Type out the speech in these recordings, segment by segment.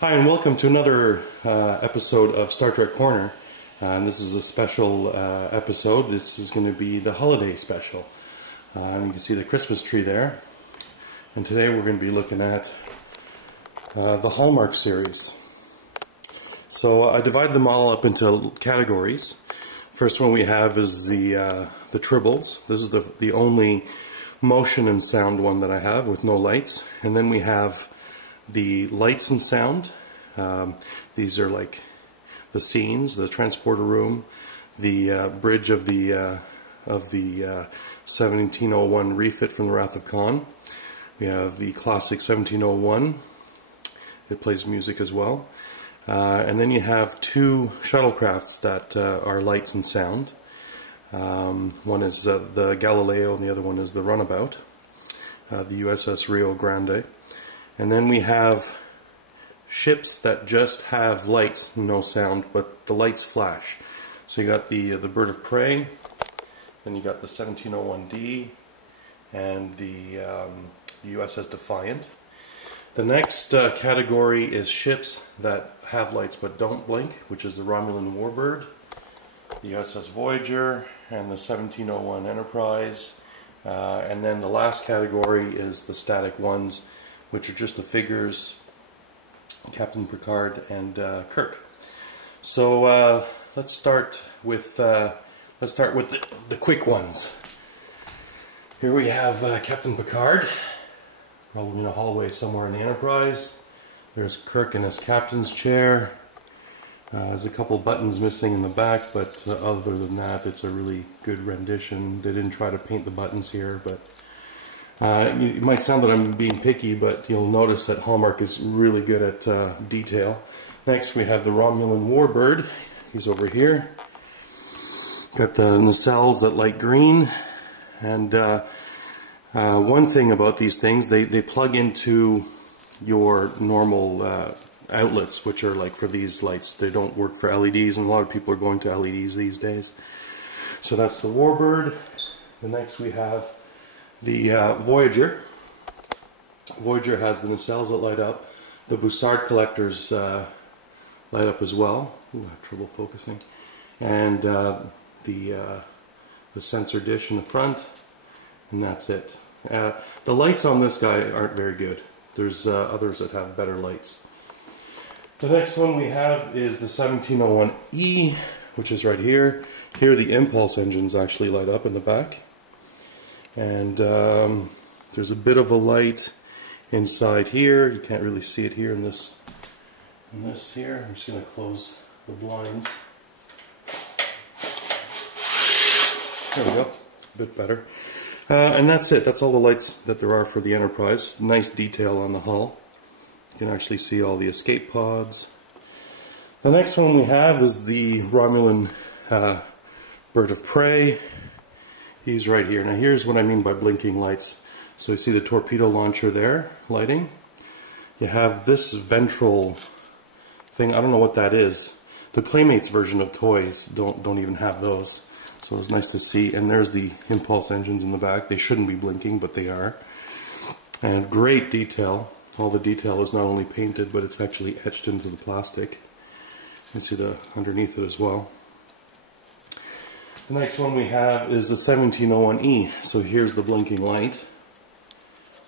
Hi and welcome to another episode of Star Trek Corner. And this is a special episode. This is going to be the holiday special. You can see the Christmas tree there. And today we're going to be looking at the Hallmark series. So I divide them all up into categories. First one we have is the Tribbles. This is the only motion and sound one that I have with no lights. And then we have the lights and sound. These are like the scenes, the transporter room, the bridge of the 1701 refit from the Wrath of Khan. We have the classic 1701. It plays music as well. And then you have two shuttlecrafts that are lights and sound. One is the Galileo and the other one is the Runabout, the U.S.S. Rio Grande. And then we have ships that just have lights, no sound, but the lights flash. So you got the Bird of Prey, then you got the 1701D, and the U.S.S. Defiant. The next category is ships that have lights but don't blink, which is the Romulan WARBIRD, the U.S.S. Voyager, and the 1701 Enterprise. And then the last category is the static ones, which are just the figures, Captain Picard and Kirk. So let's start with the quick ones. Here we have Captain Picard, probably in a hallway somewhere in the Enterprise. There's Kirk in his captain's chair. There's a couple buttons missing in the back, but other than that, it's a really good rendition. They didn't try to paint the buttons here, but it might sound that I'm being picky, but you'll notice that Hallmark is really good at detail. Next we have the Romulan WARBIRD. He's over here. Got the nacelles at light green. And one thing about these things, they plug into your normal outlets, which are like for these lights. They don't work for LEDs, and a lot of people are going to LEDs these days. So that's the WARBIRD. The next we have the Voyager. Voyager has the nacelles that light up. The Bussard collectors light up as well. Ooh, I have trouble focusing. And the sensor dish in the front, and that's it. The lights on this guy aren't very good. There's others that have better lights. The next one we have is the 1701E, which is right here. Here the impulse engines actually light up in the back. And there's a bit of a light inside here. You can't really see it here in this here. I'm just going to close the blinds. There we go. A bit better. And that's it. That's all the lights that there are for the Enterprise. Nice detail on the hull. You can actually see all the escape pods. The next one we have is the Romulan Bird of Prey. He's right here. Now here's what I mean by blinking lights. So you see the torpedo launcher there, lighting. You have this ventral thing, I don't know what that is. The Playmates version of toys don't even have those. So it's nice to see. And there's the impulse engines in the back. They shouldn't be blinking, but they are. And great detail. All the detail is not only painted, but it's actually etched into the plastic. You can see the underneath it as well. The next one we have is the 1701E. So here's the blinking light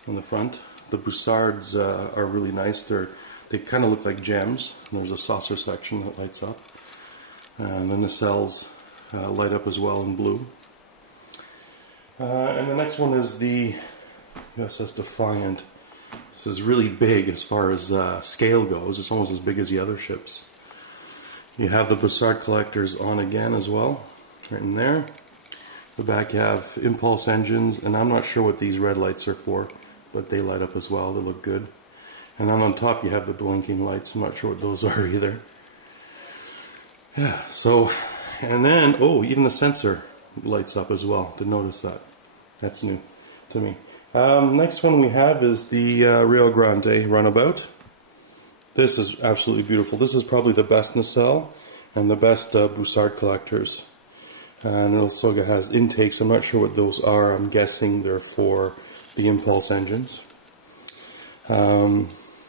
on the front. The Bussards are really nice. They kind of look like gems. And there's a saucer section that lights up. And the nacelles light up as well in blue. And the next one is the U.S.S. Defiant. This is really big as far as scale goes. It's almost as big as the other ships. You have the Bussard collectors on again as well. Right in there. The back you have impulse engines, and I'm not sure what these red lights are for, but they light up as well. They look good. And then on top you have the blinking lights. I'm not sure what those are either. Yeah, so, and then, oh, even the sensor lights up as well. Didn't notice that. That's new to me. Next one we have is the Rio Grande Runabout. This is absolutely beautiful. This is probably the best nacelle and the best Bussard collectors. And it also has intakes. I'm not sure what those are. I'm guessing they're for the impulse engines.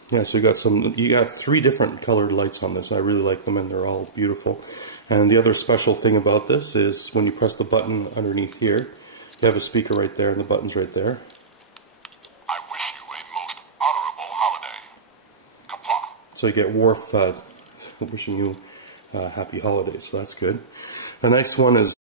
Yeah, so you got 3 different colored lights on this. I really like them, and they're all beautiful. And the other special thing about this is when you press the button underneath here, you have a speaker right there, and the button's right there. I wish you a most honorable holiday. Kapla. So you get WORF wishing you happy holidays, so that's good. The next one is